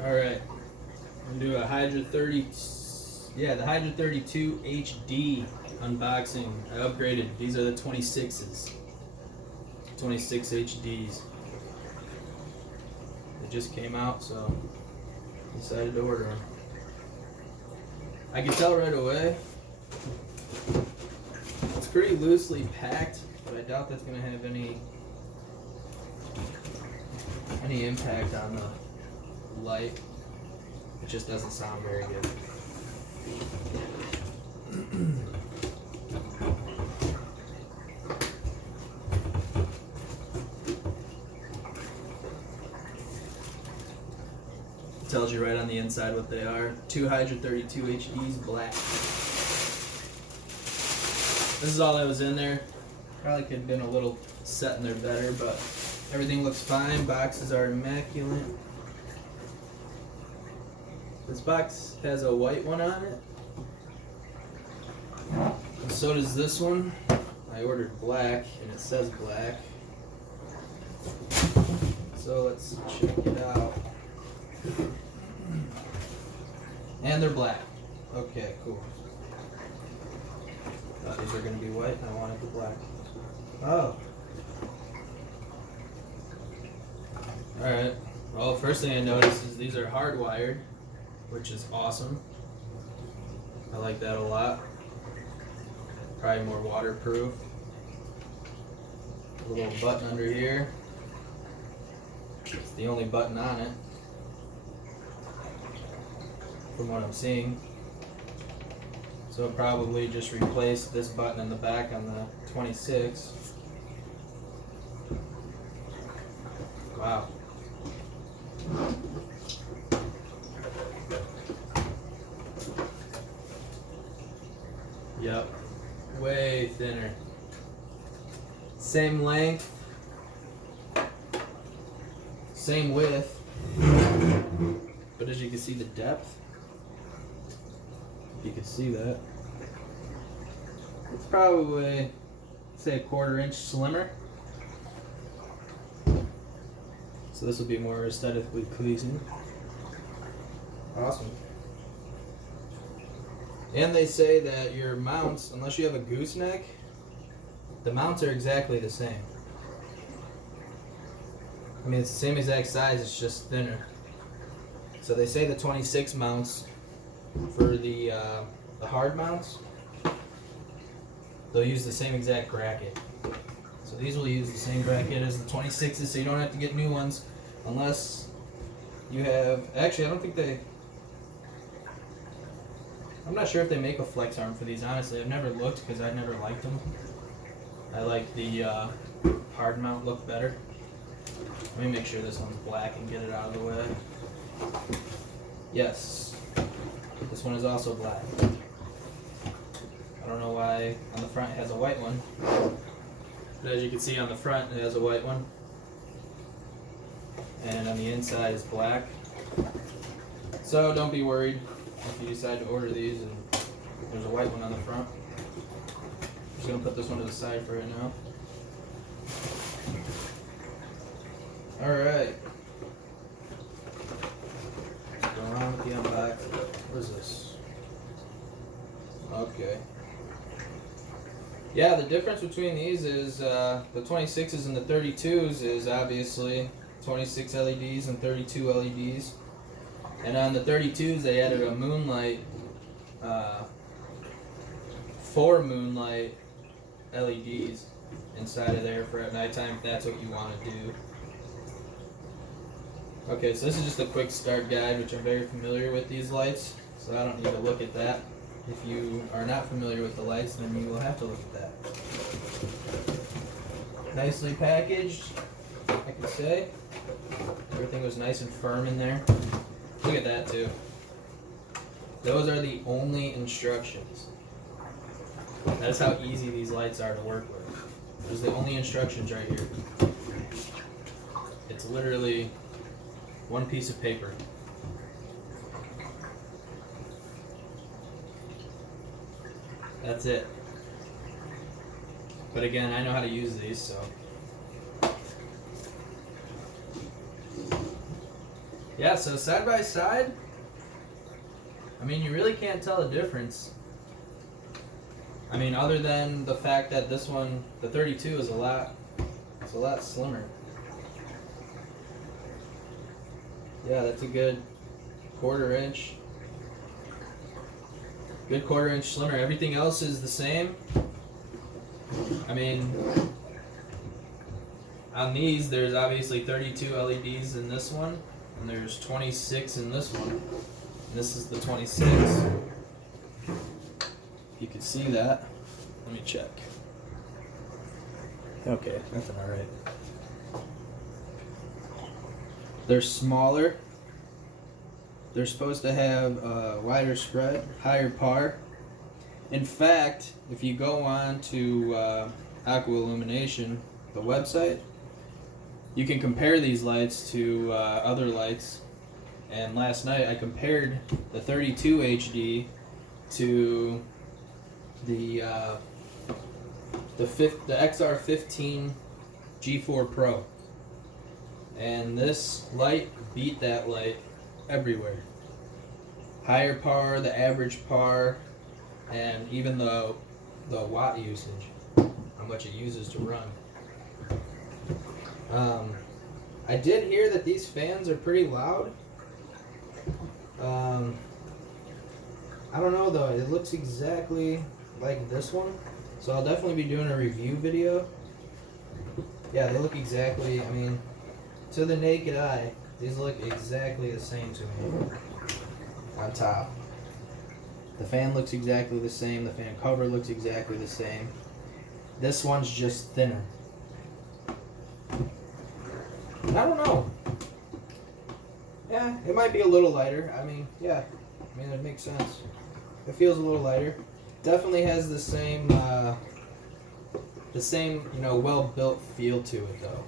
Alright, I'm gonna do a Hydra 30, the Hydra 32 HD unboxing. I upgraded. These are the 26s. 26 HDs. They just came out, so I decided to order them. I can tell right away. It's pretty loosely packed, but I doubt that's gonna have any impact on the light. It just doesn't sound very good. It tells you right on the inside what they are. 2 Hydra 32 HDs black. This is all that was in there. Probably could have been a little set in there better, but everything looks fine. Boxes are immaculate. This box has a white one on it. And so does this one. I ordered black and it says black. So let's check it out. And they're black. Okay, cool. Thought these were going to be white and I wanted the black. Oh. Alright. Well, first thing I noticed is these are hardwired, which is awesome. I like that a lot. Probably more waterproof. A little button under here. It's the only button on it, from what I'm seeing. So I'll probably just replace this button in the back on the 26. Wow. Yep. Way thinner. Same length. Same width. But as you can see the depth. If you can see that. It's probably, say, a 1/4 inch slimmer. So this will be more aesthetically pleasing. Awesome. And they say that your mounts, unless you have a gooseneck, the mounts are exactly the same. I mean, it's the same exact size, it's just thinner. So they say the 26 mounts for the hard mounts, they'll use the same exact bracket. So these will use the same bracket as the 26s, so you don't have to get new ones unless you have, actually I don't think they, I'm not sure if they make a flex arm for these, honestly. I've never looked because I never liked them. I like the hard mount look better. Let me make sure this one's black and get it out of the way. Yes, this one is also black. I don't know why on the front it has a white one, but as you can see on the front it has a white one, and on the inside is black. So don't be worried if you decide to order these and there's a white one on the front. I'm just going to put this one to the side for right now. Alright. What's going on with the unboxing? What is this? Okay. Yeah, the difference between these is the 26s and the 32s is obviously 26 LEDs and 32 LEDs. And on the 32s they added a moonlight, 4 moonlight LEDs inside of there for at nighttime if that's what you want to do. Okay, so this is just a quick start guide, which I'm very familiar with these lights, so I don't need to look at that. If you are not familiar with the lights, then you will have to look at that. Nicely packaged, I could say. Everything was nice and firm in there. Look at that too. Those are the only instructions. That's how easy these lights are to work with. Those are the only instructions right here. It's literally one piece of paper. That's it. But again, I know how to use these, so. Yeah, so side by side, I mean, you really can't tell the difference. I mean, other than the fact that this one, the 32, is a lot slimmer. Yeah, that's a good quarter-inch. Good quarter-inch slimmer. Everything else is the same. I mean, on these, there's obviously 32 LEDs in this one, and there's 26 in this one. And this is the 26. You can see that. Let me check. Okay, nothing alright. They're smaller. They're supposed to have a wider spread, higher par. In fact, if you go on to Aquaillumination, the website, you can compare these lights to other lights. And last night I compared the 32 HD to the XR15 G4 Pro, and this light beat that light everywhere. Higher par, the average par, and even the watt usage, how much it uses to run. I did hear that these fans are pretty loud. I don't know though, it looks exactly like this one, so I'll definitely be doing a review video. Yeah, they look exactly, I mean, to the naked eye, these look exactly the same to me on top. The fan looks exactly the same, the fan cover looks exactly the same. This one's just thinner. I don't know. Yeah, it might be a little lighter. I mean, yeah, I mean, it makes sense. It feels a little lighter. Definitely has the same, you know, well-built feel to it though.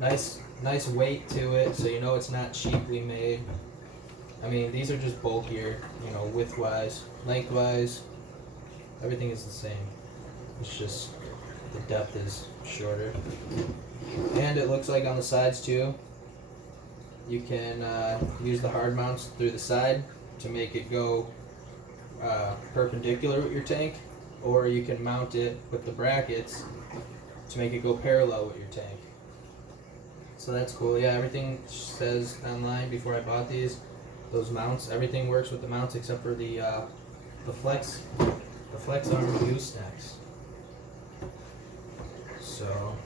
Nice weight to it, so you know it's not cheaply made. I mean, these are just bulkier, you know, width-wise, length-wise, everything is the same. It's just the depth is shorter. And it looks like on the sides too, you can use the hard mounts through the side to make it go perpendicular with your tank, or you can mount it with the brackets to make it go parallel with your tank. So that's cool. Yeah, everything says online before I bought these, those mounts, everything works with the mounts except for the flex arm goosenecks. So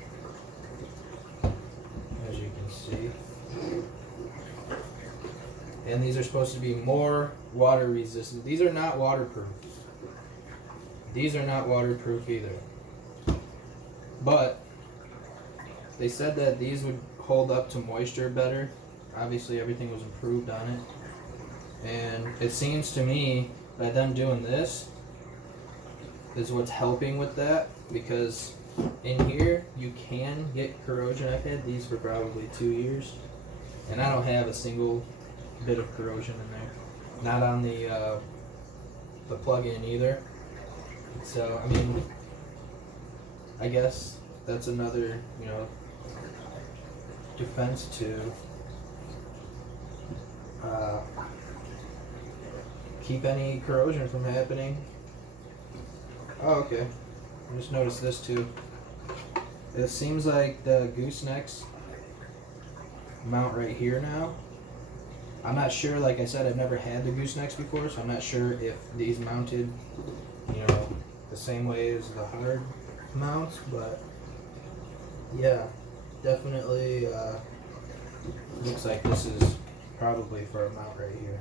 as you can see, and these are supposed to be more water resistant. These are not waterproof. These are not waterproof either. But they said that these would hold up to moisture better. Obviously everything was improved on it. And it seems to me that them doing this is what's helping with that, because in here you can get corrosion. I've had these for probably 2 years and I don't have a single bit of corrosion in there. Not on the plug-in either. So I mean, I guess that's another, you know, defense to keep any corrosion from happening. Oh, okay. I just noticed this too. It seems like the goosenecks mount right here now. I'm not sure, like I said, I've never had the goosenecks before, so I'm not sure if these mounted, you know, the same way as the hard mounts, but yeah, definitely looks like this is probably for a mount right here.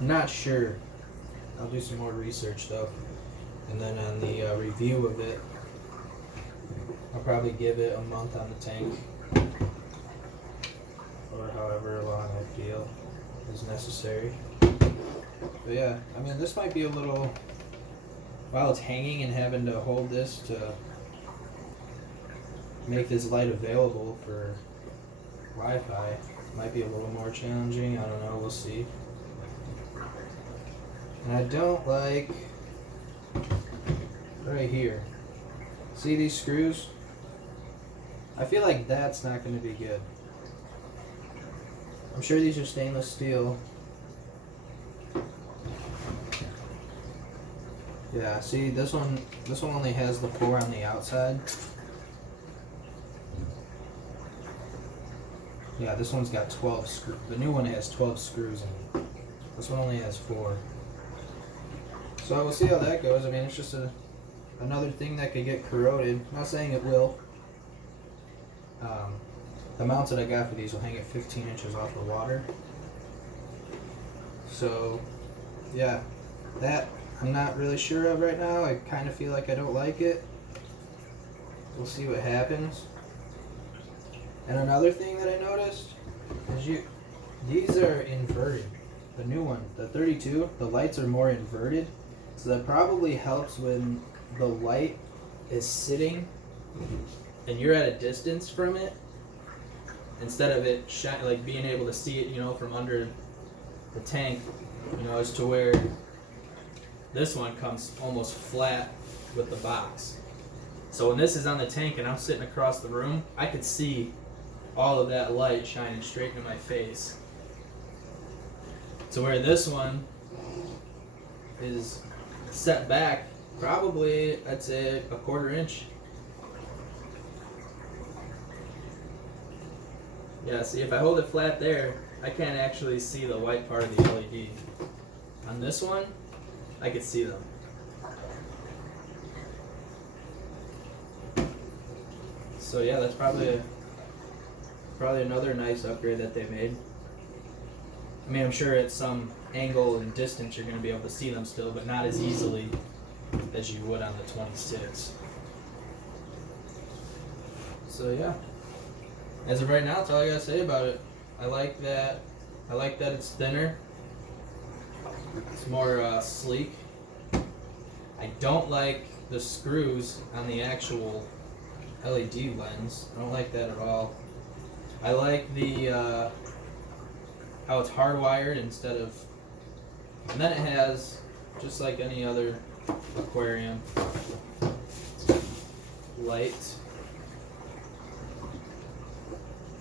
I'm not sure. I'll do some more research though, and then on the review of it, I'll probably give it a month on the tank, or however long I feel is necessary. But yeah, I mean, this might be a little, while it's hanging and having to hold this to make this light available for Wi-Fi, might be a little more challenging. I don't know, we'll see. And I don't like right here. See these screws? I feel like that's not going to be good. I'm sure these are stainless steel. Yeah, see this one only has the 4 on the outside. Yeah, this one's got 12 screws. The new one has 12 screws in it. This one only has 4. So we'll see how that goes. I mean, it's just another thing that could get corroded. I'm not saying it will. The mounts that I got for these will hang at 15 inches off the water. So, yeah, that I'm not really sure of right now. I kind of feel like I don't like it. We'll see what happens. And another thing that I noticed is these are inverted. The new one, the 32, the lights are more inverted. So that probably helps when the light is sitting and you're at a distance from it. Instead of it like being able to see it, from under the tank, as to where this one comes almost flat with the box. So when this is on the tank and I'm sitting across the room, I could see all of that light shining straight into my face. So where this one is set back, probably I'd say a 1/4 inch. Yeah, see, if I hold it flat there, I can't actually see the white part of the LED. On this one, I could see them. So yeah, that's probably another nice upgrade that they made. I mean, I'm sure at some angle and distance you're going to be able to see them still, but not as easily as you would on the 26. So yeah. As of right now, that's all I gotta say about it. I like that it's thinner. It's more sleek. I don't like the screws on the actual LED lens. I don't like that at all. I like the how it's hardwired instead of, and then it has, just like any other aquarium, light.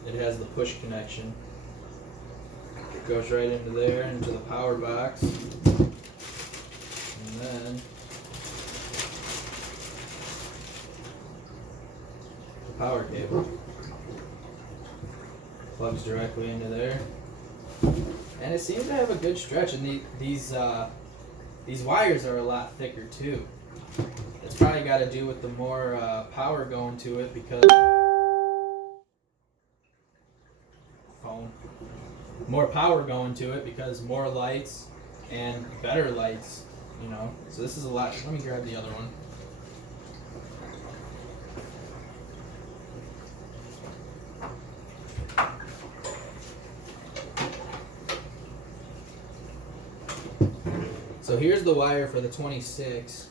It has the push connection. It goes right into there, into the power box. And then the power cable plugs directly into there. And it seems to have a good stretch, and these wires are a lot thicker too. It's probably got to do with the more power going to it, because more power going to it because more lights and better lights, So this is a lot. Let me grab the other one. So here's the wire for the 26.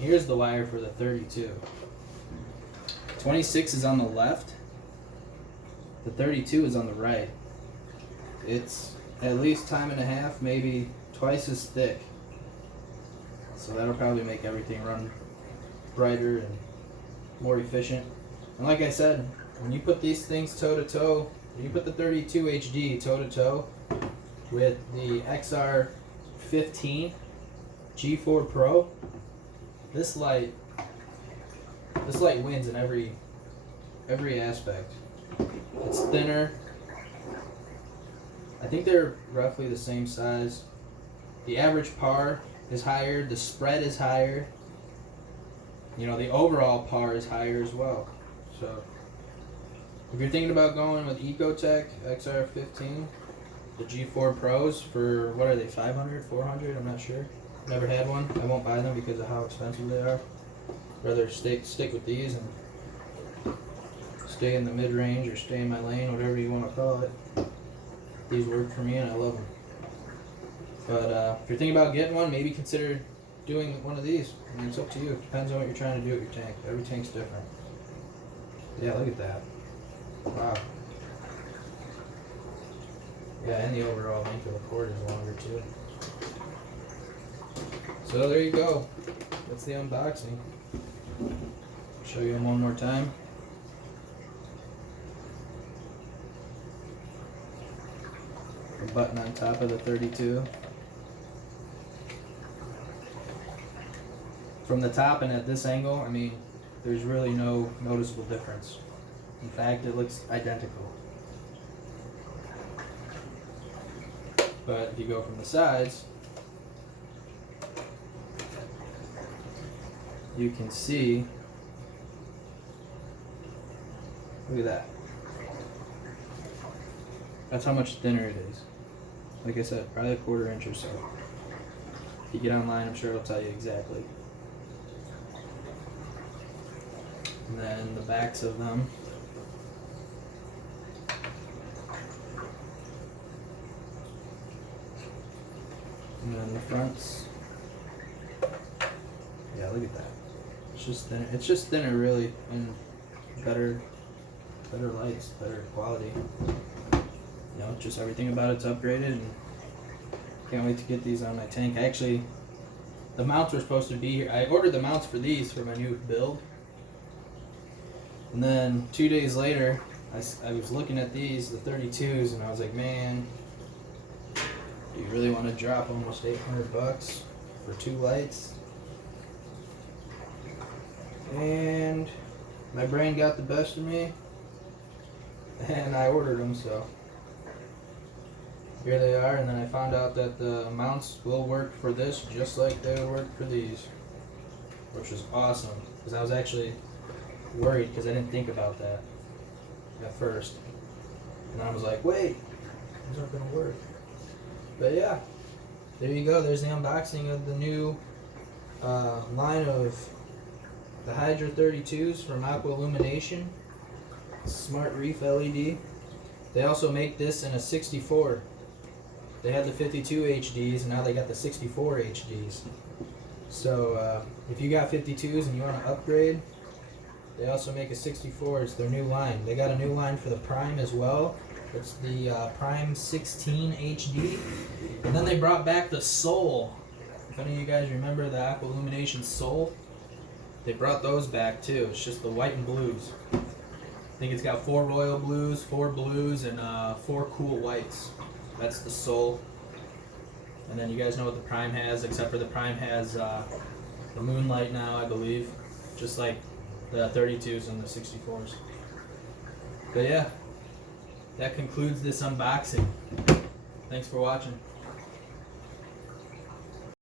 Here's the wire for the 32. 26 is on the left. The 32 is on the right. It's at least 1.5 times, maybe twice as thick. So that'll probably make everything run brighter and more efficient. And like I said, when you put these things toe to toe, when you put the 32 HD toe to toe with the XR15 G4 Pro, this light wins in every aspect. It's thinner. I think they're roughly the same size. The average par is higher. The spread is higher. The overall par is higher as well. So if you're thinking about going with Ecotech XR15, the G4 Pros for, what are they, 500, 400? I'm not sure. Never had one. I won't buy them because of how expensive they are. Rather stick with these and stay in the mid-range or stay in my lane, whatever you want to call it. These work for me and I love them. But if you're thinking about getting one, maybe consider doing one of these. I mean, it's up to you. It depends on what you're trying to do with your tank. Every tank's different. Yeah, look at that. Wow. Yeah, and the overall length of the cord is longer too. So there you go. That's the unboxing. Show you them one more time. The button on top of the 32. From the top and at this angle, I mean, there's really no noticeable difference. In fact, it looks identical. But if you go from the sides, you can see, look at that. That's how much thinner it is. Like I said, probably a 1/4 inch or so. If you get online, I'm sure it'll tell you exactly. And then the backs of them. And then the fronts. Yeah, look at that. It's just thinner. It's just thinner, really, and better lights, better quality. You know, just everything about it's upgraded, and can't wait to get these on my tank. Actually, the mounts were supposed to be here. I ordered the mounts for these for my new build, and then 2 days later, I was looking at these, the 32s, and I was like, man, do you really want to drop almost $800 for 2 lights? And my brain got the best of me, and I ordered them, so here they are. And then I found out that the mounts will work for this just like they would work for these, which was awesome, because I was actually worried because I didn't think about that at first, and I was like, wait, these aren't gonna work. But yeah, there you go. There's the unboxing of the new line of the Hydra 32s from Aquaillumination. Smart Reef LED. They also make this in a 64. They had the 52 HDs, and now they got the 64 HDs. So if you got 52s and you want to upgrade, they also make a 64. It's their new line. They got a new line for the Prime as well. It's the Prime 16 HD. And then they brought back the Soul. If any of you guys remember the Aquaillumination Soul, they brought those back too. It's just the white and blues. I think it's got 4 royal blues, 4 blues, and 4 cool whites. That's the Soul. And then you guys know what the Prime has, except for the Prime has the Moonlight now, I believe. Just like the 32s and the 64s. But yeah, that concludes this unboxing. Thanks for watching.